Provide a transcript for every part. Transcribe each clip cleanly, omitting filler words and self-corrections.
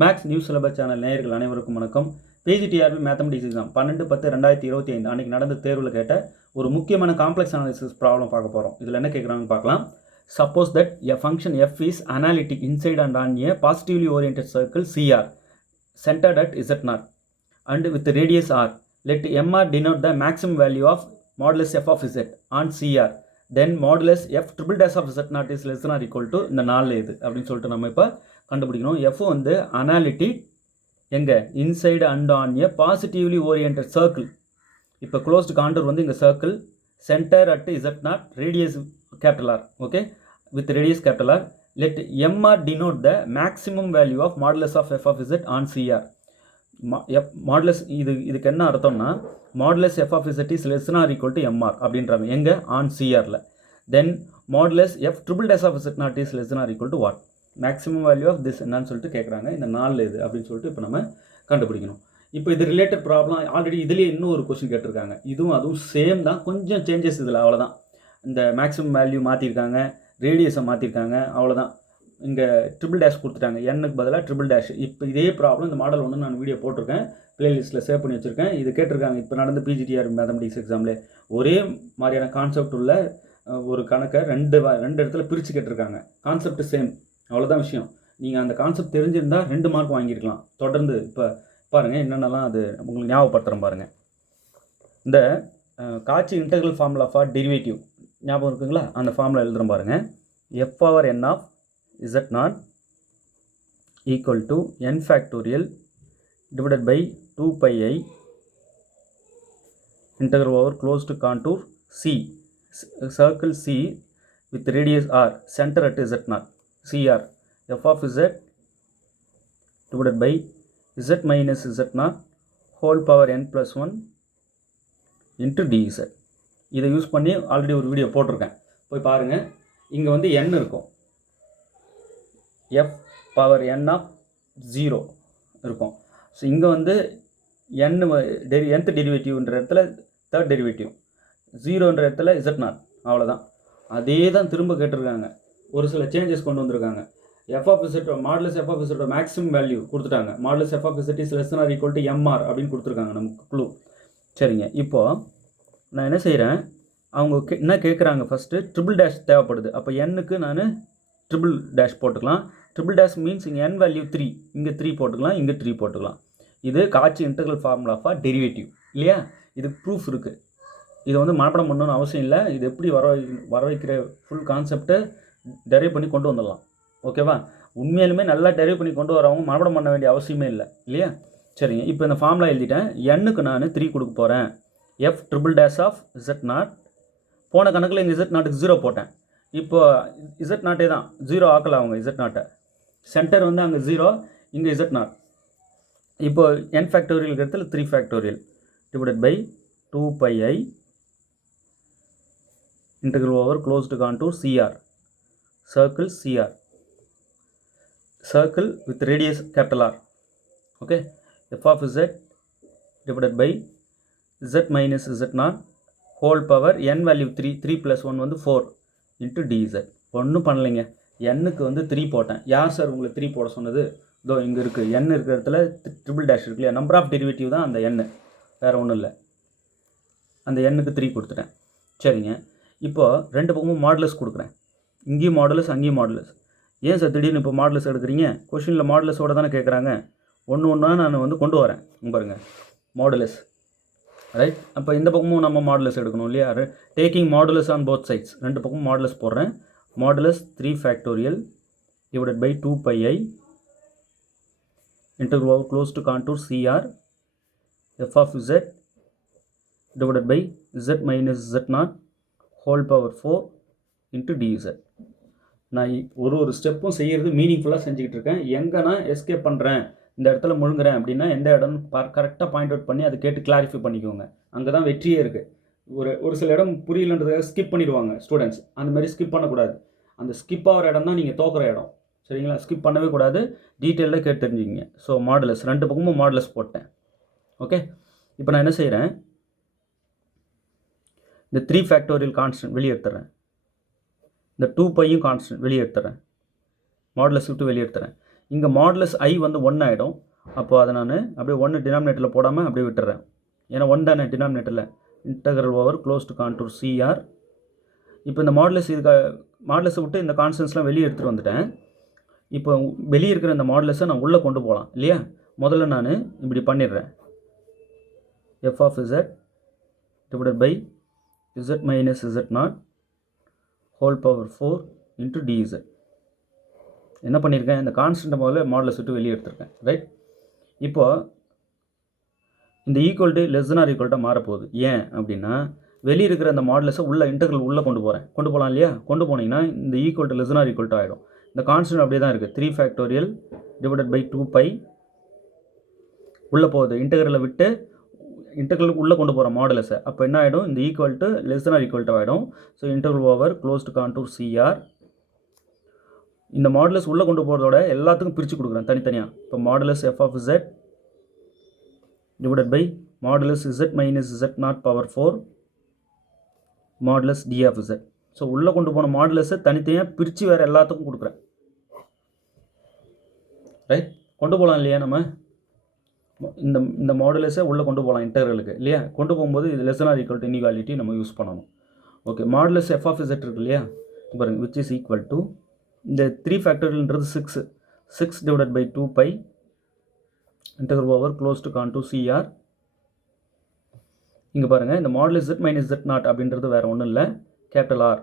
Maths news syllabus channel நேயர்கள் அனைவருக்கும் வணக்கம். பிஜிடிஆர்பி மேத்தமெட்டிக்ஸ் எக்ஸாம் 12/10/2025 அன்றைக்கி நடந்த தேர்வில் கேட்ட ஒரு முக்கியமான காம்ப்ளெக்ஸ் அனாலிசிஸ் ப்ராப்ளம் பார்க்க போகிறோம். இதில் என்ன கேட்குறாங்கன்னு பார்க்கலாம். Suppose that a function F is analytic inside and on a positively oriented circle CR centered at z0 and with radius r, let mr denote the maximum value of modulus f of z on cr, then modulus f triple dash of z0 is less than or equal to இந்த நாளில் இது அப்படின்னு சொல்லிட்டு நம்ம இப்போ கண்டுபிடிக்கணும். F வந்து analytic எங்கே inside and on a positively oriented circle. இப்போ க்ளோஸ்டு காண்டூர் வந்து இங்கே circle, centre at z0, radius capital R. Okay, with radius capital R. Let mr denote the maximum value of modulus of f of z on cr. Modulus இதுக்கு என்ன அர்த்தம்னா modulus f of z is less than or equal to mr அப்படின்றாங்க எங்கே on crல. Then modulus f triple dash of z not is less than or equal to what? Maximum value of this என்னன்னு சொல்லிட்டு கேட்குறாங்க. இந்த நாளில் இது அப்படின்னு சொல்லிட்டு இப்போ நம்ம கண்டுபிடிக்கணும். இப்போ இது ரிலேட்டட் ப்ராப்ளம் ஆல்ரெடி இதுலேயே இன்னும் ஒரு கொஸ்டின் கேட்டிருக்காங்க. அதுவும் சேம் தான், கொஞ்சம் சேஞ்சஸ் இதில் அவ்வளோதான். இந்த மேக்ஸிமம் வேல்யூ மாற்றிருக்காங்க, ரேடியஸை மாற்றிருக்காங்க, அவ்வளோதான். இங்கே ட்ரிபிள் டேஷ் கொடுத்துட்டாங்க, எண்ணுக்கு பதிலாக ட்ரிபிள் டேஷ். இப்போ இதே ப்ராப்ளம் இந்த மாடல் ஒன்று நான் வீடியோ போட்டிருக்கேன், ப்ளேலிஸ்ட்டில் சேவ் பண்ணி வச்சுருக்கேன். இது கேட்டிருக்காங்க இப்போ நடந்த பிஜிடிஆர் மேத்தமெட்டிக்ஸ் எக்ஸாமில். ஒரே மாதிரியான கான்செப்ட் உள்ள ஒரு கணக்கை ரெண்டு இடத்துல பிரித்து கேட்டிருக்காங்க. கான்செப்ட் சேம், அவ்வளோதான் விஷயம். நீங்கள் அந்த கான்செப்ட் தெரிஞ்சிருந்தால் 2 மார்க் வாங்கியிருக்கலாம். தொடர்ந்து இப்போ பாருங்கள் என்னென்னலாம் அது உங்களுக்கு ஞாபகப்படுத்துகிறேன் பாருங்கள். இந்த காட்சி இன்டெக்ரல் ஃபார்முலா ஃபார் டெரிவேட்டிவ் ஞாபகம் இருக்குங்களா? அந்த ஃபார்முலா எழுதுகிறோம் பாருங்கள். f power n of z0 equal to n factorial divided by 2 pi I integral over closed contour C, circle C with radius r, center at z0, cr, f of z divided by z minus z0 whole power n plus 1 into dz. இதை use பண்ணி already ஒரு video போட்டிருக்கேன், போய் பாருங்கள். இங்கே வந்து n இருக்கும், f power n of 0 இருக்கும். ஸோ இங்கே வந்து nth டெரிவேட்டிவ்ன்ற இடத்துல தேர்ட் டெரிவேட்டிவ், 0ன்ற இடத்துல z0, அவ்வளோதான். அதே தான் திரும்ப கேட்டிருக்காங்க, ஒரு சில சேஞ்சஸ் கொண்டு வந்திருக்காங்க. f of z modulus f of z maximum value கொடுத்துட்டாங்க. Modulus f of z is less than or equal to mr அப்படின்னு கொடுத்துருக்காங்க நமக்கு க்ளூ. சரிங்க, இப்போது நான் என்ன செய்கிறேன், அவங்க என்ன கேட்குறாங்க, ஃபஸ்ட்டு ட்ரிபிள் டேஷ் தேவைப்படுது. அப்போ எண்ணுக்கு நான் ட்ரிபிள் டேஷ் போட்டுக்கலாம். ட்ரிபிள் டேஷ் மீன்ஸ் இங்கே n வேல்யூ 3, இங்கே 3 போட்டுக்கலாம், இங்கே 3 போட்டுக்கலாம். இது காட்சி இன்டெக்ரல் ஃபார்முலா ஃபார் டெரிவேட்டிவ் இல்லையா? இது ப்ரூஃப் இருக்குது. இதை வந்து மனப்பாடம் பண்ணணும்னு அவசியம் இல்லை. இது எப்படி வர வைக்கிற ஃபுல் கான்செப்டை டெரைவ் பண்ணி கொண்டு வந்துடலாம். ஓகேவா? உண்மையிலுமே நல்லா டெரைவ் பண்ணி கொண்டு வரவங்க மனப்பாடம் பண்ண வேண்டிய அவசியமே இல்லை இல்லையா? சரிங்க, இப்போ இந்த ஃபார்முலா எழுதிட்டேன். எண்ணுக்கு நான் 3 கொடுக்க போகிறேன். f triple dash of z0. போன கணக்கில் இங்கே z0க்கு 0 போட்டேன். இப்போ z0 தான் 0 ஆக்கலை அவங்க z0. சென்டர் வந்து அங்கே 0, இங்கே z0. இப்போ n ஃபேக்டோரியல் இடத்துல 3 factorial divided by 2 pi I integral over closed contour CR, circle CR, circle with radius capital R. Okay, f of z divided by z minus z0 whole power n value 3 plus 1 வந்து 4 into dz. ஒன்றும் பண்ணலைங்க, எண்ணுக்கு வந்து 3 போட்டேன். யார் sir உங்களுக்கு 3 போட சொன்னது? இதோ இங்கே இருக்குது, n இருக்கிற இடத்துல ட்ரிபிள் டேஷ் இருக்கு இல்லையா? நம்பர் ஆஃப் டெரிவேட்டிவ் தான் அந்த n, வேறு ஒன்றும் இல்லை. அந்த எண்ணுக்கு 3 கொடுத்துட்டேன். சரிங்க, இப்போது 2 பக்கமும் மாடுலஸ் கொடுக்குறேன். இங்கேயும் மாடுலஸ், அங்கேயும் மாடுலஸ். ஏன் சார் திடீர்னு இப்போ மாடுலஸ் எடுக்கிறீங்க? கொஷினில் மாடுலஸோடு தானே கேட்குறாங்க. ஒன்று நான் வந்து கொண்டு வரேன். பாருங்கள், மாடுலஸ் ரைட். அப்போ இந்த பக்கமும் நம்ம மாடுலஸ் எடுக்கணும் இல்லையா? Taking modulus on both sides. 2 பக்கமும் மாடுலஸ் போடுறேன். Modulus 3 factorial divided by 2 pi I integral over closed contour CR f of z divided by z minus z0 whole power 4 into dz. நான் ஒரு ஸ்டெப்பும் செய்கிறது மீனிங்ஃபுல்லாக செஞ்சுக்கிட்டு இருக்கேன். எங்கே நான் எஸ்கேப் பண்ணுறேன், இந்த இடத்துல முழுங்குறேன் அப்படின்னா எந்த இடம்னு கரெக்டாக பாயிண்ட் அவுட் பண்ணி அதை கேட்டு கிளாரிஃபை பண்ணிக்கோங்க. அங்கே தான் வெற்றியே இருக்குது. ஒரு சில இடம் புரியலன்றதுக்காக ஸ்கிப் பண்ணிடுவாங்க ஸ்டூடெண்ட்ஸ். அந்த மாதிரி ஸ்கிப் பண்ணக்கூடாது. அந்த ஸ்கிப் ஆகிற இடம் தான் நீங்கள் தோக்குற இடம். சரிங்களா? ஸ்கிப் பண்ணவே கூடாது, டீட்டெயிலாக கேட்டு தெரிஞ்சுக்கிங்க. ஸோ மாடுலஸ் 2 பக்கமும் மாடுலஸ் போட்டேன். ஓகே, இப்போ நான் என்ன செய்கிறேன், இந்த 3 ஃபேக்டோரியல் கான்ஸ்டன்ட் வெளியே எடுத்துறேன். இந்த 2 பையும் கான்ஸ்டன்ட் வெளியே எடுத்துறேன். மாடுலஸ் விட்டு வெளியே எடுத்துறேன். இங்கே மாடுலஸ் ஐ வந்து 1 ஆகிடும். அப்போ அதை நான் அப்படியே 1 டினாமினேட்டரில் போடாமல் அப்படியே விட்டுறேன். ஏன்னா 1 தானே டினாமினேட்டரில். Integral over closed contour CR. இப்போ இந்த மாடுலஸை விட்டு இந்த கான்ஸ்டன்ஸ்லாம் வெளியே எடுத்துகிட்டு வந்துட்டேன். இப்போ வெளியே இருக்கிற இந்த மாடுலஸை நான் உள்ளே கொண்டு போகலாம் இல்லையா? முதல்ல நான் இப்படி பண்ணிடுறேன். F of z divided by z minus z not whole power 4 into d z. என்ன பண்ணியிருக்கேன்? இந்த கான்ஸ்டன்ட் முதல்ல மாடுலஸ் விட்டு வெளியே எடுத்திருக்கேன். ரைட். இப்போது இந்த ஈக்குவல்ட்டு லெஸ் தென் ஆர் ஈக்குவல்ட்டாக மாறப்போகுது. ஏன் அப்படின்னா வெளியே இருக்கிற இந்த மாடுலஸை உள்ள இன்டெக்ரல் உள்ளே கொண்டு போகலாம் இல்லையா? கொண்டு போனீங்கன்னா இந்த equal to less than or equal to ஆகிடும். இந்த கான்ஸ்டன்ட் அப்படியே தான் இருக்குது. 3 ஃபேக்டோரியல் டிவைடட் பை 2π உள்ளே போகுது. இன்டெக்ரலை விட்டு இன்டெக்ரலுக்கு உள்ளே கொண்டு போகிற மாடுலஸை. அப்போ என்ன ஆகிடும்? இந்த equal to less than or equal to ஆகிடும். So integral over closed contour CR. இந்த மாடுலஸ் உள்ளே கொண்டு போகிறதோட எல்லாத்துக்கும் பிரித்து கொடுக்குறேன் தனித்தனியாக. இப்போ modulus f of z divided by modulus z minus z naught power 4 modulus d of z. So உள்ளே கொண்டு போன மாடுலஸை தனித்தனியாக பிரித்து வேறு எல்லாத்துக்கும் கொடுக்குறேன். ரைட். கொண்டு போகலாம் இல்லையா? நம்ம இந்த மாடுலஸை உள்ளே கொண்டு போகலாம் இன்டெக்ரலுக்கு இல்லையா? கொண்டு போகும்போது இது less than or equal to inequality நம்ம யூஸ் பண்ணணும். Okay. Modulus f of z இருக்கு இல்லையா? பாருங்கள், விச் இஸ் ஈக்குவல் டு இந்த 3 ஃபேக்டரியல்ன்றது 6 divided by 2π integral over closed contour CR. இங்கே பாருங்கள், இந்த modulus z minus z naught அப்படின்றது வேறு ஒன்றும் இல்லை, கேபிட்டல் ஆர்.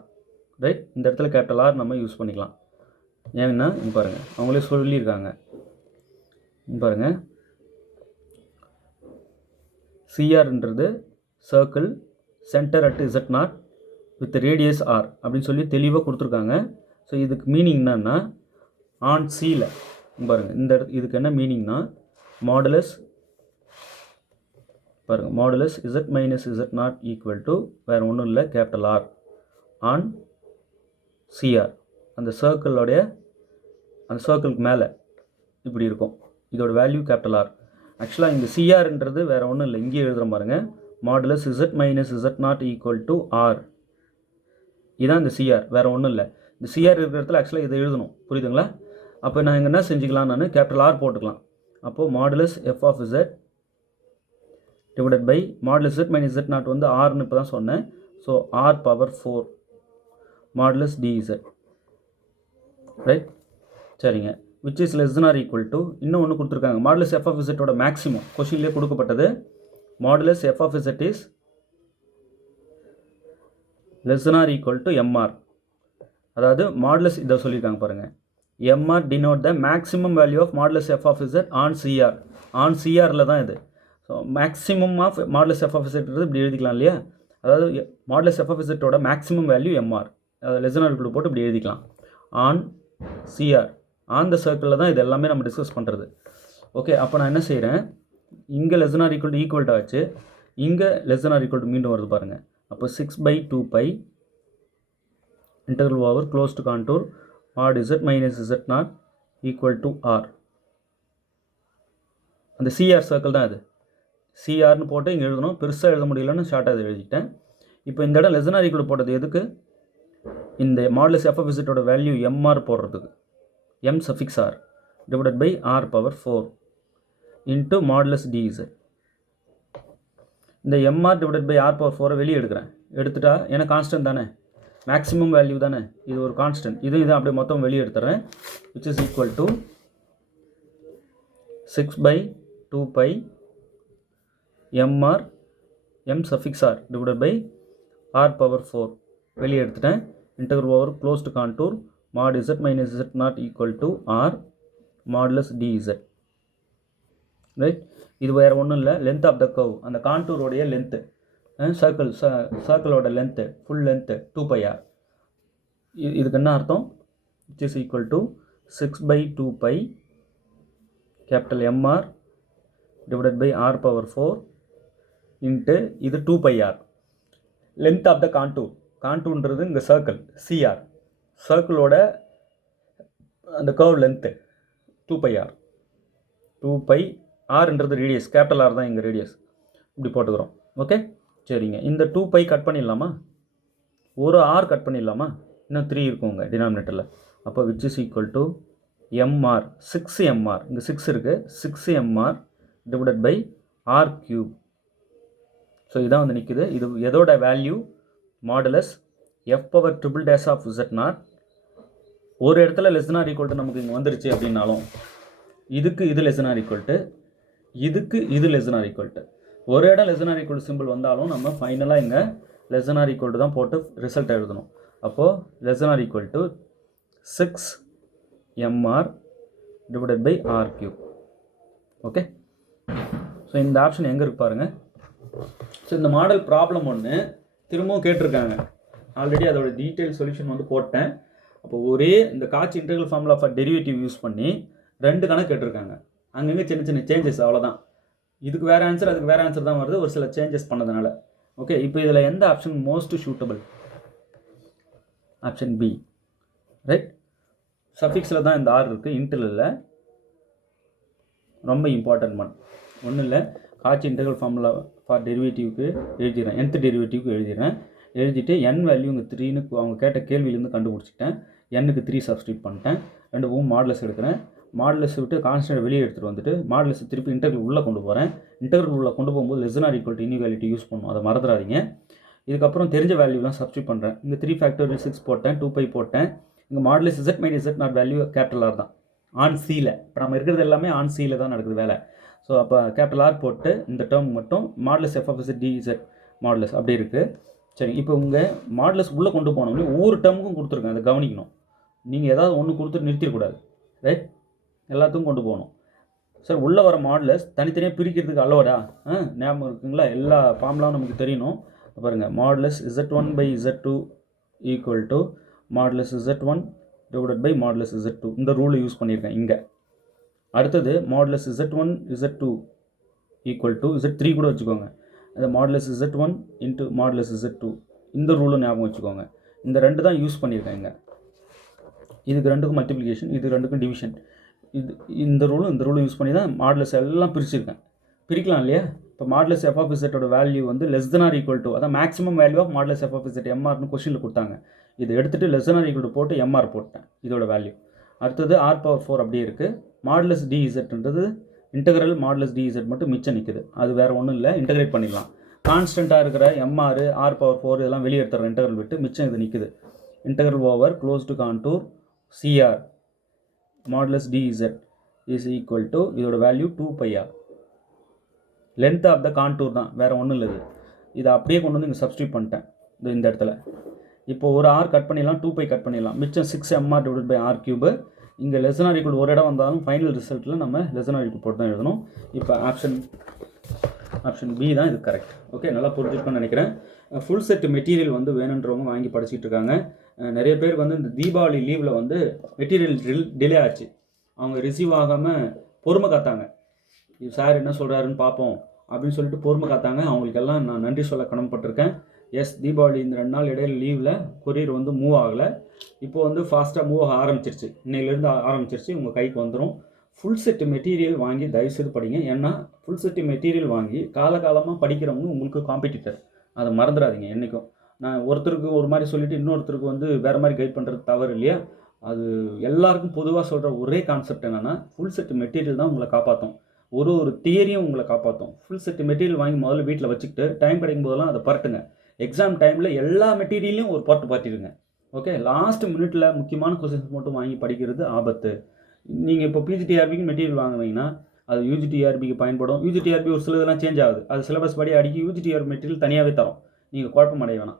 ரைட். இந்த இடத்துல கேபிட்டல் ஆர் நம்ம யூஸ் பண்ணிக்கலாம். ஏன்னா இங்கே பாருங்கள், அவங்களே சொல்லியிருக்காங்க. இங்கே பாருங்கள், சிஆர்ன்றது circle centre at z naught with radius R அப்படின்னு சொல்லி தெளிவாக கொடுத்துருக்காங்க. ஸோ இதுக்கு மீனிங் என்னன்னா ஆன் சியில் பாருங்கள், இந்த இதுக்கு என்ன மீனிங்னா மாடுலஸ் பாருங்கள், modulus z minus z not equal to வேறு ஒன்றும் இல்லை, கேபிட்டல் ஆர் ஆன் சிஆர். அந்த சர்க்கிளுக்கு மேலே இப்படி இருக்கும். இதோட வேல்யூ கேபிட்டல் ஆர். ஆக்சுவலாக இங்கே சிஆர்ன்றது வேறு ஒன்றும் இல்லை, இங்கே எழுதுகிற பாருங்கள், modulus z minus z not equal to R. இதுதான் இந்த சிஆர், வேறு ஒன்றும் இல்லை. இந்த சிஆர் இருக்கிற இடத்துல ஆக்சுவலாக இதை எழுதணும். புரியுதுங்களா? அப்போ நான் இங்கே என்ன செஞ்சுக்கலாம்? நான் கேபிட்டல் ஆர் போட்டுக்கலாம். அப்போது modulus f of z divided by modulus z minus z naught வந்து ஆர்னு இப்போ தான் சொன்னேன். So R power 4 modulus d z. Right. சரிங்க. Which is less than or equal to இன்னும் ஒன்று கொடுத்துருக்காங்க. மாடுலஸ் எஃப் ஆஃப் இசட்டோட மேக்ஸிமம் கொஷின்லேயே கொடுக்கப்பட்டது. Modulus f of z is less than or equal to MR. அதாவது மாடுலஸ் இதை சொல்லியிருக்காங்க பாருங்கள், MR denote the maximum value of modulus f of Z on CR. On சிஆரில் தான் இது. So maximum of modulus f of இசட்ன்றது இப்படி எழுதிக்கலாம் இல்லையா? அதாவது மாடுலஸ் எஃப் ஆஃப் இசட்டோட maximum value MR, less than or equal போட்டு இப்படி எழுதிக்கலாம். ஆன் சிஆர், ஆன் த சர்க்கிளில் தான் இது எல்லாமே நம்ம டிஸ்கஸ் பண்ணுறது. ஓகே. அப்போ நான் என்ன செய்கிறேன், இங்கே லெஸ் தென் ஆர் ஈக்குவல்ட்டு ஆச்சு, இங்கே லெஸ் தென் ஆர் ஈக்குவல் மீண்டும் வருது பாருங்கள். அப்போ 6/2π integral over close to contour mod z minus z naught equal to r. அந்த சிஆர் சர்க்கிள் தான் அது. சிஆர்னு போட்டு இங்கே எழுதணும், பெருசாக எழுத முடியலன்னு ஷார்ட்டாக இதை எழுதிட்டேன். இப்போ இந்த இடம் லெஸ் தென் ஆர் ஈக்குவல் போட்டது எதுக்கு? இந்த மாடுலஸ் எஃப் ஆஃப் இசட்டோட வேல்யூ எம்ஆர் போடுறதுக்கு. M suffix R divided by R power 4 into modulus d z. இந்த MR divided by R power 4 வெளியே எடுத்துட்டா ஏன்னா கான்ஸ்டன்ட் தானே, மேக்ஸிமம் வேல்யூ தானே, இது ஒரு கான்ஸ்டன்ட். இது அப்படியே மொத்தம் வெளியே எடுத்துறேன். Which is equal to 6/2π MR M suffix R divided by R power 4 வெளியே எடுத்துட்டேன். Integral over closed contour mod z minus z naught equal to R modulus d z. Right. இது வேறு ஒன்றும் இல்லை, லென்த் ஆஃப் த கர்வ், அந்த கான்டூரோடைய length, சர்க்கிளோட length, full length 2πr. இதுக்கு என்ன அர்த்தம்? Which is equal to 6/2π capital MR divided by R power 4 into இது 2πr. Length of the contour, கான்டூர்ன்றது இங்கே சர்க்கிள் சிஆர், சர்க்கிளோட அந்த கர்வ் லென்த்து 2πr. 2π ஆர்ன்றது ரேடியஸ், கேபிட்டல் ஆர் தான் இங்கே ரேடியஸ். இப்படி போட்டுக்கிறோம். ஓகே. சரிங்க. இந்த 2π கட் பண்ணிடலாமா? ஒரு ஆர் கட் பண்ணிடலாமா? இன்னும் 3 இருக்குங்க டினாமினேட்டரில். அப்போ which is equal to mr 6mr இங்கே 6 இருக்குது 6mr divided by R cube. So இதான் வந்து நிற்குது. இது எதோட value modulus f power triple dash of z not. ஒரு இடத்துல லெஸ் ஆர் ஈக்குவல் டு நமக்கு இங்கே வந்துருச்சு அப்படின்னாலும் இதுக்கு இது லெஸ் ஆர் ஈக்குவல் டு, இதுக்கு இது லெஸ் ஆர் ஈக்குவல் டு, ஒரு இடம் லெஸ் ஆர் ஈக்குவல் சிம்பிள் வந்தாலும் நம்ம ஃபைனலாக இங்கே லெஸ் ஆர் ஈக்குவல் டு தான் போட்டு ரிசல்ட் எழுதணும். அப்போது less or equal to 6mr divided by R cube. Okay, so இந்த ஆப்ஷன் எங்கே இருக்கு பாருங்கள். ஸோ இந்த மாடல் ப்ராப்ளம் ஒன்று திரும்பவும் கேட்டிருக்காங்க. ஆல்ரெடி அதோட டீட்டெயில் சொல்யூஷன் வந்து போட்டேன். அப்போ ஒரே இந்த காட்சி integral formula for derivative use பண்ணி 2 கணக்கு கேட்டிருக்காங்க. அங்கங்கே சின்ன சின்ன சேஞ்சஸ், அவ்வளோதான். இதுக்கு வேறு ஆன்சர், அதுக்கு வேறு ஆன்சர் தான் வருது, ஒரு சில சேஞ்சஸ் பண்ணதுனால. ஓகே, இப்போ இதில் எந்த option most suitable? Option B, right. சஃபிக்ஸில் தான் இந்த ஆர் இருக்குது, இன்டில் இல்லை. ரொம்ப இம்பார்ட்டன்ட் ஒன். ஒன்றும் இல்லை, காட்சி இன்டெக்ரல் ஃபார்முலா ஃபார் டெரிவேட்டிவ்க்கு எழுதிடுறேன், nth டெரிவேட்டிவ்க்கு எழுதிடுறேன். எழுதிட்டு n வேல்யூ இங்கே 3ன்னு அவங்க கேட்ட கேள்வியிலேருந்து கண்டுபிடிச்சிட்டேன். n-க்கு 3 சப்ஸ்டியூட் பண்ணிட்டேன். 2 மாடுலஸ் எடுக்கிறேன். மாடுலஸ் விட்டு கான்ஸ்டன்ட் வெளியே எடுத்துகிட்டு வந்துட்டு மாடுலஸ் திருப்பி இன்டெக்ரல் உள்ளே கொண்டு போகிறேன். இன்டெக்ரல் உள்ளே கொண்டு போகும்போது less or equal to inequality use பண்ணணும், அதை மறந்துடாதீங்க. இதுக்கப்புறம் தெரிஞ்ச வேல்யூலாம் சப்ஸ்டியூட் பண்ணுறேன். இங்கே 3 ஃபேக்டோரியல் 6 போட்டேன், 2π போட்டேன். இங்கே modulus z minus z not value capital R தான், ஆன் சியில். இப்போ நம்ம இருக்கிறது எல்லாமே ஆன் சியில் தான் நடக்குது வேலை. ஸோ அப்போ கேபிட்டல் ஆர் போட்டு இந்த டேர்ம் மட்டும் modulus f of z dz modulus அப்படி இருக்குது. சரி, இப்போ உங்கள் மாடுலஸ் உள்ளே கொண்டு போனோம்னே ஒவ்வொரு டேர்முக்கும் கொடுத்துருக்கேன், அதை கவனிக்கணும். நீங்கள் ஏதாவது ஒன்று கொடுத்துட்டு நிறுத்திடக்கூடாது, ரைட். எல்லாத்துக்கும் கொண்டு போகணும். சார் உள்ளே வர மாடுலஸ் தனித்தனியாக பிரிக்கிறதுக்கு அலோடா? ஞாபகம் இருக்குங்களா? எல்லா ஃபார்முலாவும் நமக்கு தெரியணும். பாருங்கள், modulus z1 by z2 equal to modulus z1 divided by modulus z2. இந்த ரூலை யூஸ் பண்ணியிருக்கேன் இங்கே. அடுத்தது modulus z1 z2 equal to z3 கூட வச்சுக்கோங்க. அந்த modulus z1 into modulus z2 இந்த ரூலும் ஞாபகம் வச்சுக்கோங்க. இந்த 2 தான் யூஸ் பண்ணியிருக்கேன் இங்கே. இதுக்கு 2க்கும் மல்டிப்ளிகேஷன், இது 2க்கும் டிவிஷன். இந்த ரூலும் யூஸ் பண்ணி தான் மாடுலஸ் எல்லாம் பிரிச்சிருக்கேன். பிரிக்கலாம் இல்லையா? இப்போ மாடுலஸ் எஃப் ஆஃப் இசட்டோட வேல்யூ வந்து less than or equal to, அதான் maximum value of modulus f of z எம்ஆர்னு கொஸ்டினில் கொடுத்தாங்க. இதை எடுத்துகிட்டு less than or equal to போட்டு எம்ஆர் போட்டேன், இதோட வேல்யூ. அடுத்தது ஆர் பவர் 4 அப்படியே இருக்குது. மாடுலஸ் டிஇசட்ன்றது இன்டெகிரல் மாடுலஸ் டிஇசட் மட்டும் மிச்சம் நிற்குது. அது வேறு ஒன்றும் இல்லை, இன்டெகிரேட் பண்ணிடலாம். கான்ஸ்டண்ட்டாக இருக்கிற எம்ஆர் ஆர் பவர் 4 இதெல்லாம் வெளியே எடுத்துறேன், இன்டெகிரல் விட்டு மிச்சம் இது நிற்குது. Integral over closed contour CR modulus d z is equal to இதோட value 2πr. Length of the contour தான், வேறு ஒன்றும் இல்லை. இதை அப்படியே கொண்டு வந்து இங்கே சப்ஸ்டியூட் பண்ணிட்டேன் இந்த இடத்துல. இப்போ ஒரு ஆர் கட் பண்ணிடலாம், 2π கட் பண்ணிடலாம். மிச்சம் 6mr divide by R cube. இங்கே லெஸ் ஆர் ஈக்குவல் ஒரு இடம் வந்தாலும் ஃபைனல் ரிசல்ட்டில் நம்ம லெஸ் ஆர் ஈக்குவல் போட்டு தான் எழுதணும். இப்போ ஆப்ஷன் பி தான் இது கரெக்ட். ஓகே, நல்லா புரிஞ்சுக்கணும்னு நினைக்கிறேன். ஃபுல் செட் மெட்டீரியல் வந்து வேணுன்றவங்க வாங்கி படிச்சுட்டு இருக்காங்க. நிறைய பேருக்கு வந்து இந்த தீபாவளி லீவில் வந்து மெட்டீரியல் டிலே ஆச்சு. அவங்க ரிசீவ் ஆகாமல் பொறுமை காத்தாங்க. இது சார் என்ன சொல்கிறாருன்னு பார்ப்போம் அப்படின்னு சொல்லிட்டு பொறுமை காத்தாங்க. அவங்களுக்கெல்லாம் நான் நன்றி சொல்ல கடமைப்பட்டிருக்கேன். எஸ், தீபாவளி இந்த 2 நாள் இடையில லீவில் கொரியர் வந்து மூவ் ஆகலை. இப்போ வந்து ஃபாஸ்ட்டாக மூவ் ஆக ஆரம்பிச்சிருச்சு. இன்னையிலேருந்து ஆரம்பிச்சிருச்சு, உங்கள் கைக்கு வந்துடும். ஃபுல் செட்டு மெட்டீரியல் வாங்கி தயவுசெய்து படிங்க. ஏன்னா ஃபுல் செட்டு மெட்டீரியல் வாங்கி காலகாலமாக படிக்கிறவங்க உங்களுக்கு காம்படிட்டர், அதை மறந்துடாதீங்க என்றைக்கும். நான் ஒருத்தருக்கு ஒரு மாதிரி சொல்லிவிட்டு இன்னொருத்தருக்கு வந்து வேறு மாதிரி கைட் பண்ணுறது தவறு இல்லையா? அது எல்லாருக்கும் பொதுவாக சொல்கிற ஒரே கான்செப்ட் என்னென்னா, ஃபுல் செட்டு மெட்டீரியல் தான் உங்களை காப்பாற்றும். ஒரு தியரியும் உங்களை காப்பாற்றும். ஃபுல் செட்டு மெட்டீரியல் வாங்கி முதல்ல வீட்டில் வச்சுக்கிட்டு டைம் கிடைக்கும் போதெல்லாம் அதை பரட்டுங்க. எக்ஸாம் டைமில் எல்லா மெட்டீரியலையும் ஒரு பார்த்துடுங்க. ஓகே, லாஸ்ட் மினிட்ல முக்கியமான கொஸ்டின்ஸ் மட்டும் வாங்கி படிக்கிறது ஆபத்து. நீங்கள் இப்போ பிஜிடிஆர்பிக்கு மெட்டீரியல் வாங்குவீங்கன்னா அது யூஜிடிஆர்பிக்கு பயன்படும். யூஜிடிஆர்பி ஒரு சில இதெல்லாம் சேஞ்ச் ஆகுது. அது சிலபஸ் படி அடிக்கி யூஜிடிஆர்பி மெட்டீரியல் தனியாகவே தரும். நீங்கள் குழப்பம் அடைய வேணாம்.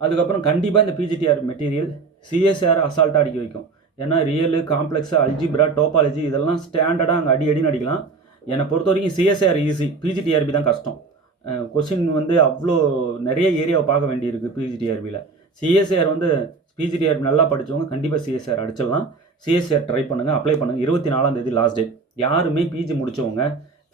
அதுக்கப்புறம் கண்டிப்பாக இந்த பிஜிடிஆர்பி மெட்டீரியல் சிஎஸ்ஆர் அசால்ட்டாக அடிக்க வைக்கும். ஏன்னா ரியலு, காம்ப்ளெக்ஸு, அல்ஜிப்ரா, டோபாலஜி இதெல்லாம் ஸ்டாண்டர்டாக அங்கே அடின்னு அடிக்கலாம். என்னை பொறுத்த வரைக்கும் சிஎஸ்ஆர் ஈஸி, பிஜிடிஆர்பி தான் கஷ்டம். கொஸ்டின் வந்து அவ்வளோ நிறைய ஏரியாவை பார்க்க வேண்டியிருக்கு பிஜிடிஆர்பியில். சிஎஸ்ஆர் வந்து பிஜிடிஆர்பி நல்லா படித்தவங்க கண்டிப்பாக சிஎஸ்ஆர் அடிச்சிடலாம். சிஎஸ்ஆர் ட்ரை பண்ணுங்கள், அப்ளை பண்ணுங்கள். 24ஆம் தேதி லாஸ்ட் டேட். யாருமே பிஜி முடித்தவங்க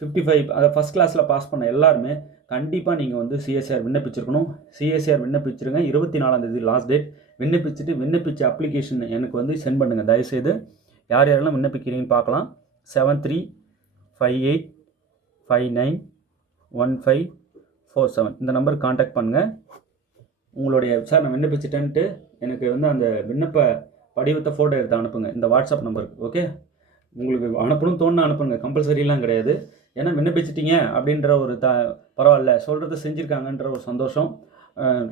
55 அதை ஃபஸ்ட் கிளாஸில் பாஸ் பண்ண எல்லாருமே கண்டிப்பாக நீங்கள் வந்து சிஎஸ்ஆர் விண்ணப்பிச்சிருக்கணும். சிஎஸ்ஆர் விண்ணப்பிச்சிருங்க. 24ஆம் தேதி லாஸ்ட் டேட். விண்ணப்பிச்ச அப்ளிகேஷன் எனக்கு வந்து சென்ட் பண்ணுங்கள் தயவுசெய்து. யார் யாரெல்லாம் விண்ணப்பிக்கிறீங்கன்னு பார்க்கலாம். 7358591547 இந்த நம்பருக்கு காண்டாக்ட் பண்ணுங்கள். உங்களுடைய சார் நான் விண்ணப்பிச்சிட்டேன்ட்டு எனக்கு வந்து அந்த விண்ணப்ப படிவத்தை ஃபோட்டோ எடுத்து அனுப்புங்க இந்த வாட்ஸ்அப் நம்பருக்கு. ஓகே, உங்களுக்கு அனுப்பணும் தோணுனா அனுப்புங்க, கம்பல்சரிலாம் கிடையாது. ஏன்னா விண்ணப்பிச்சிட்டிங்க அப்படின்ற ஒரு பரவாயில்ல சொல்கிறத செஞ்சுருக்காங்கன்ற ஒரு சந்தோஷம்.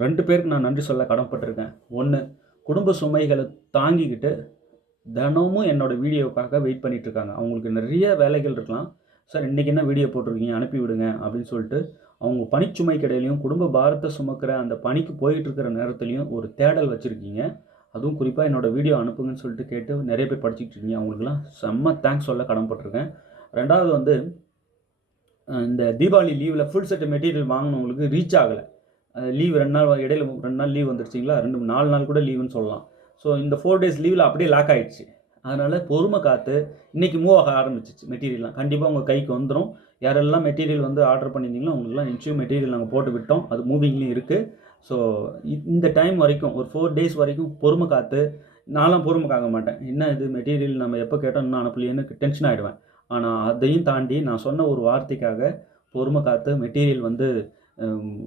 2 பேருக்கு நான் நன்றி சொல்ல கடமைப்பட்டிருக்கேன். 1, குடும்ப சுமைகளை தாங்கிக்கிட்டு தினமும் என்னோடய வீடியோவுக்காக வெயிட் பண்ணிகிட்ருக்காங்க. அவங்களுக்கு நிறைய வேலைகள் இருக்கலாம். சார் இன்றைக்கி என்ன வீடியோ போட்டிருக்கீங்க, அனுப்பி விடுங்க அப்படின்னு சொல்லிட்டு அவங்க பணிச்சுமைக்கு இடையிலையும் குடும்ப பாரத்தை சுமக்கிற அந்த பணிக்கு போயிட்டுருக்கிற நேரத்துலையும் ஒரு தேடல் வச்சுருக்கீங்க. அதுவும் குறிப்பாக என்னோடய வீடியோ அனுப்புங்கன்னு சொல்லிட்டு கேட்டு நிறைய பேர் படிச்சுக்கிட்டு இருக்கீங்க. அவங்களுக்குலாம் செம்ம தேங்க்ஸ் சொல்ல கடமைப்பட்டிருக்கேன். 2வது வந்து இந்த தீபாவளி லீவில் ஃபுல் செட் மெட்டீரியல் வாங்கினவங்களுக்கு ரீச் ஆகலை. லீவ் 2 நாள் இடையில 2 நாள் லீவ் வந்துருச்சிங்களா, 4 நாள் கூட லீவுன்னு சொல்லலாம். ஸோ இந்த 4 டேஸ் லீவில் அப்படியே லாக் ஆகிடுச்சு. அதனால் பொறுமை காத்து இன்றைக்கி மூவ் ஆக ஆரம்பிச்சிச்சு மெட்டீரியல்லாம். கண்டிப்பாக உங்கள் கைக்கு வந்துடும். யாரெல்லாம் மெட்டீரியல் வந்து ஆர்டர் பண்ணியிருந்தீங்களோ அவங்களுக்குலாம் நிச்சயம் மெட்டீரியல் நாங்கள் போட்டு விட்டோம். அது மூவிங்லேயும் இருக்குது. ஸோ இந்த டைம் வரைக்கும் ஒரு 4 டேஸ் வரைக்கும் பொறுமை காத்து, நான்லாம் பொறுமை காக்க மாட்டேன். என்ன இது மெட்டீரியல் நம்ம எப்போ கேட்டோம் இன்னும் அனுப்பலையேன்னு டென்ஷன் ஆகிடுவேன். ஆனால் அதையும் தாண்டி நான் சொன்ன ஒரு வார்த்தைக்காக பொறுமை காத்து மெட்டீரியல் வந்து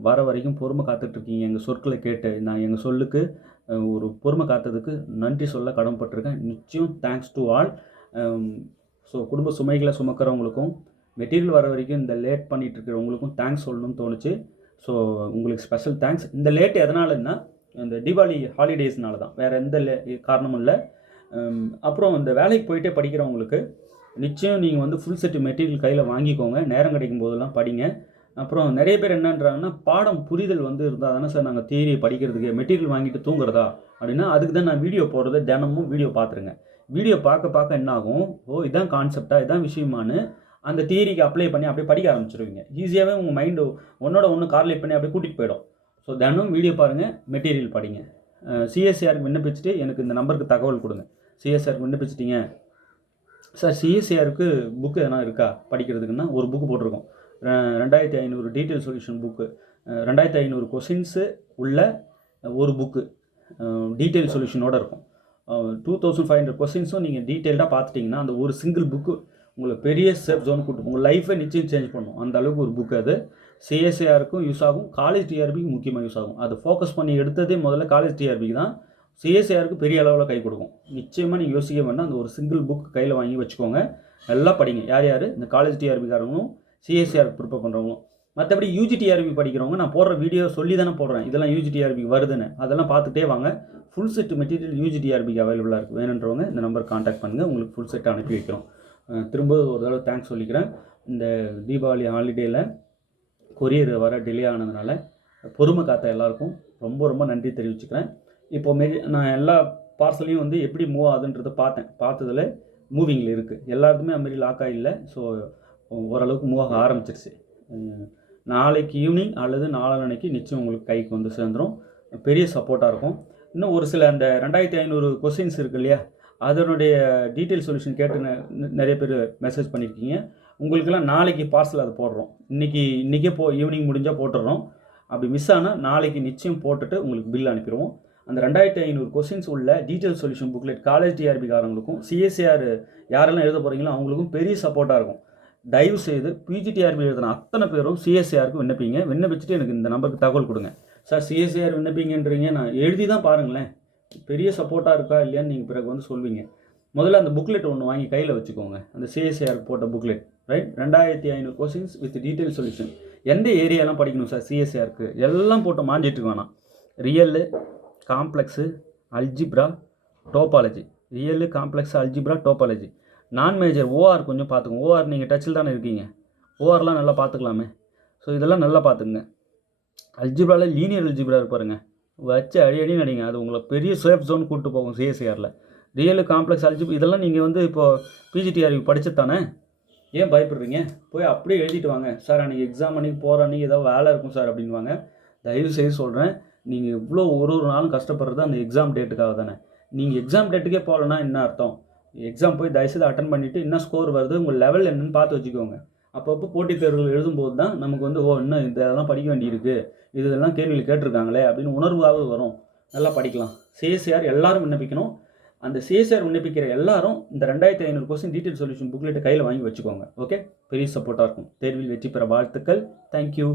வர வரைக்கும் பொறுமை காத்துட்ருக்கீங்க. எங்கள் சொற்களை கேட்டு நான் எங்கள் சொல்லுக்கு ஒரு பொறுமை காத்ததுக்கு நன்றி சொல்ல கடமைப்பட்டிருக்கேன். நிச்சயம் தேங்க்ஸ் டு ஆல். ஸோ குடும்ப சுமைகளை சுமக்கிறவங்களுக்கும் மெட்டீரியல் வர வரைக்கும் இந்த லேட் பண்ணிகிட்டு இருக்கிறவங்களுக்கும் தேங்க்ஸ் சொல்லணும்னு தோணுச்சு. ஸோ உங்களுக்கு ஸ்பெஷல் தேங்க்ஸ். இந்த லேட் எதனாலன்னா இந்த தீபாவளி ஹாலிடேஸ்னால தான், வேறு எந்த காரணமும் இல்லை. அப்புறம் இந்த வேலைக்கு போயிட்டே படிக்கிறவங்களுக்கு நிச்சயம் நீங்கள் வந்து ஃபுல் செட் மெட்டீரியல் கையில் வாங்கிக்கோங்க. நேரம் கிடைக்கும் போதெல்லாம் படிங்க. அப்புறம் நிறைய பேர் என்னன்றாங்கன்னா, பாடம் புரிதல் வந்து இருந்தால் தானே சார் நாங்கள் தியரி படிக்கிறதுக்கு, மெட்டீரியல் வாங்கிட்டு தூங்குறதா அப்படின்னா, அதுக்கு தான் நான் வீடியோ போடுறது. தினமும் வீடியோ பார்த்துருங்க. வீடியோ பார்க்க என்ன ஆகும், ஓ இதான் கான்செப்டா, இதான் விஷயமானு அந்த தியரிக்கு அப்ளை பண்ணி அப்படியே படிக்க ஆரம்பிச்சிருவீங்க. ஈஸியாகவே உங்கள் மைண்டு ஒன்னோட ஒன்று கார்லேட் பண்ணி அப்படியே கூட்டிகிட்டு போயிடும். ஸோ தினமும் வீடியோ பாருங்கள், மெட்டீரியல் படிங்க. சிஎஸ்சிஆருக்கு விண்ணப்பிச்சுட்டு எனக்கு இந்த நம்பருக்கு தகவல் கொடுங்க. சிஎஸ்சிஆருக்கு விண்ணப்பிச்சிட்டிங்க சார், சிஎஸ்சிஆருக்கு புக்கு எதனா இருக்கா படிக்கிறதுக்குன்னா, ஒரு புக்கு போட்டிருக்கோம். 2500 டீட்டெயில் சொல்யூஷன் புக்கு, 2500 கொஷின்ஸு உள்ள ஒரு புக்கு டீட்டெயில் சொல்யூஷனோடு இருக்கும். 2500 கொஷின்ஸும் நீங்கள் டீட்டெயில்டாக பார்த்துட்டிங்கன்னா அந்த ஒரு சிங்கிள் புக்கு உங்களை பெரிய சேஃப் ஜோன் கூட்டு உங்கள் லைஃபை நிச்சயம் சேஞ்ச் பண்ணும். அந்த அளவுக்கு ஒரு புக்கு அது. சிஎஸ்சிஆருக்கும் யூஸ் ஆகும், காலேஜ் டிஆர்பிக்கு முக்கியமாக யூஸ் ஆகும். அதை ஃபோக்கஸ் பண்ணி எடுத்ததே முதல்ல காலேஜ் டிஆர்பிக்கு தான். சிஎஸ்சிஆருக்கு பெரிய அளவில் கை கொடுக்கும். நிச்சயமாக நீங்கள் யோசிக்க வேண்டாம். அந்த ஒரு சிங்கிள் புக் கையில் வாங்கி வச்சுக்கோங்க, நல்லா படிங்க. யார் யார் இந்த காலேஜ் டிஆர்பிக்காரங்களும் சிஎஸ்சிஆருக்கு ப்ரிப்பேர் பண்ணுறவங்களும். மற்றபடி யூஜிடிஆர்பி படிக்கிறவங்க நான் போடுற வீடியோ சொல்லி தானே போடுறேன், இதெல்லாம் யூஜிடிஆர்பிக்கு வருதுன்னு. அதெல்லாம் பார்த்துட்டே வாங்க. ஃபுல் செட் மெட்டீரியல் யூஜிடிஆர்பிக்கு அவைலபிளாக இருக்குது. வேணுன்றவங்க இந்த நம்பர் கான்டாக்ட் பண்ணுங்கள், உங்களுக்கு ஃபுல் செட் அனுப்பி வைக்கிறோம். திரும்ப ஒரு தடவை தேங்க்ஸ் சொல்லிக்கிறேன். இந்த தீபாவளி ஹாலிடேயில் கொரியர் வர டிலே ஆனதுனால பொறுமை காத்த எல்லாருக்கும் ரொம்ப ரொம்ப நன்றி தெரிவிச்சுக்கிறேன். இப்போது நான் எல்லா பார்சலையும் வந்து எப்படி மூவ் ஆகுதுன்றதை பார்த்ததில் மூவிங்கில் இருக்குது. எல்லாருக்குமே அதுமாரி லாக் ஆகில்லை. ஸோ ஓரளவுக்கு மூவ் ஆக ஆரம்பிச்சிருச்சு. நாளைக்கு ஈவினிங் அல்லது நாளான்னைக்கு நிச்சயம் உங்களுக்கு கைக்கு வந்து சேர்ந்துடும். பெரிய சப்போர்ட்டாக இருக்கும். இன்னும் ஒரு சில அந்த 2500 கொஸ்டின்ஸ் இருக்குது இல்லையா, அதனுடைய டீட்டெயில் சொல்யூஷன் கேட்டு நிறைய பேர் மெசேஜ் பண்ணியிருக்கீங்க. உங்களுக்கெல்லாம் நாளைக்கு பார்சல் அதை போடுறோம். இன்றைக்கே ஈவினிங் முடிஞ்சால் போட்டுடுறோம். அப்படி மிஸ் ஆனால் நாளைக்கு நிச்சயம் போட்டுட்டு உங்களுக்கு பில் அனுப்பிடுவோம். அந்த 2500 கொஸ்டின்ஸ் உள்ள டீட்டெயில் சொல்யூஷன் புக்லெட் காலேஜ் டிஆர்பிக்காரங்களுக்கும் சிஎஸ்சிஆர் யாரெல்லாம் எழுத போகிறீங்களோ அவங்களுக்கும் பெரிய சப்போர்ட்டாக இருக்கும். தயவு செய்து பிஜிடிஆர்பி எழுதின அத்தனை பேரும் சிஎஸ்சிஆருக்கு விண்ணப்பிங்க. விண்ணப்பிச்சுட்டு எனக்கு இந்த நம்பருக்கு தகவல் கொடுங்க. சார் சிஎஸ்சிஆர் விண்ணப்பிங்கன்றீங்க, நான் எழுதி தான் பாருங்களேன், பெரிய சப்போர்ட்டாக இருக்கா இல்லையான்னு நீங்கள் பிறகு வந்து சொல்வீங்க. முதல்ல அந்த புக்லெட் ஒன்று வாங்கி கையில் வச்சுக்கோங்க, அந்த சிஎஸ்சிஆருக்கு போட்ட booklet. Right, 2500 questions with detail solution. எந்த ஏரியாலாம் படிக்கணும் சார் சிஎஸ்சிஆருக்கு, எல்லாம் போட்டு மாஞ்சிட்டு வேணாம். Real, complex, algebra, topology. Real, complex, algebra, topology. நான் மேஜர் ஓஆர் கொஞ்சம் பார்த்துக்கோங்க. ஓஆர் நீங்கள் டச்சில் தானே இருக்கீங்க, ஓஆர்லாம் நல்லா பார்த்துக்கலாமே. ஸோ இதெல்லாம் நல்லா பார்த்துக்குங்க. அல்ஜிப்ராவில் லீனியர் அல்ஜிப்ரா இருப்பாருங்க, வச்சு அடி நடிங்க. அது உங்களை பெரிய சேஃப் ஜோன் கூப்பிட்டு போகும் சிஎஸ்சிஆரில். ரியலு, காம்ப்ளெக்ஸ், அல்ஜிப்ரா இதெல்லாம் நீங்கள் வந்து இப்போது பிஜிடிஆர்பி படிச்சு தானே, ஏன் பயப்படுறீங்க? போய் அப்படியே எழுதிட்டு வாங்க. சார் அன்றைக்கி எக்ஸாம் அன்றைக்கி போகிற அன்றைக்கி ஏதாவது வேலை இருக்கும் சார் அப்படின்வாங்க. தயவு செய்து சொல்கிறேன், நீங்கள் இவ்வளோ ஒரு நாளும் கஷ்டப்படுறது அந்த எக்ஸாம் டேட்டுக்காக தானே. நீங்கள் எக்ஸாம் டேட்டுக்கே போகலன்னா என்ன அர்த்தம்? எக்ஸாம் போய் தயவுசெய்து அட்டன் பண்ணிவிட்டு என்ன ஸ்கோர் வருது, உங்கள் லெவல் என்னன்னு பார்த்து வச்சுக்கோங்க. அப்பப்போ போட்டித் தேர்வுகள் எழுதும்போது தான் நமக்கு வந்து இன்னும் இதெல்லாம் படிக்க வேண்டியிருக்கு, இதெல்லாம் கேள்வியில் கேட்டிருக்காங்களே அப்படின்னு உணர்வாவது வரும். நல்லா படிக்கலாம். சிஎஸ்சிஆர் எல்லாரும் விண்ணப்பிக்கணும். அந்த சிஎஸ்சிஆர் விண்ணப்பிக்கிற எல்லாரும் இந்த 2500 கொஸ்டின் டீட்டெயில் சொல்யூஷன் புக்லெட்டை கையில் வாங்கி வச்சுக்கோங்க. ஓகே, பெரிய சப்போர்ட்டாக இருக்கும். தேர்வில் வெற்றி பெற வாழ்த்துக்கள். தேங்க்யூ.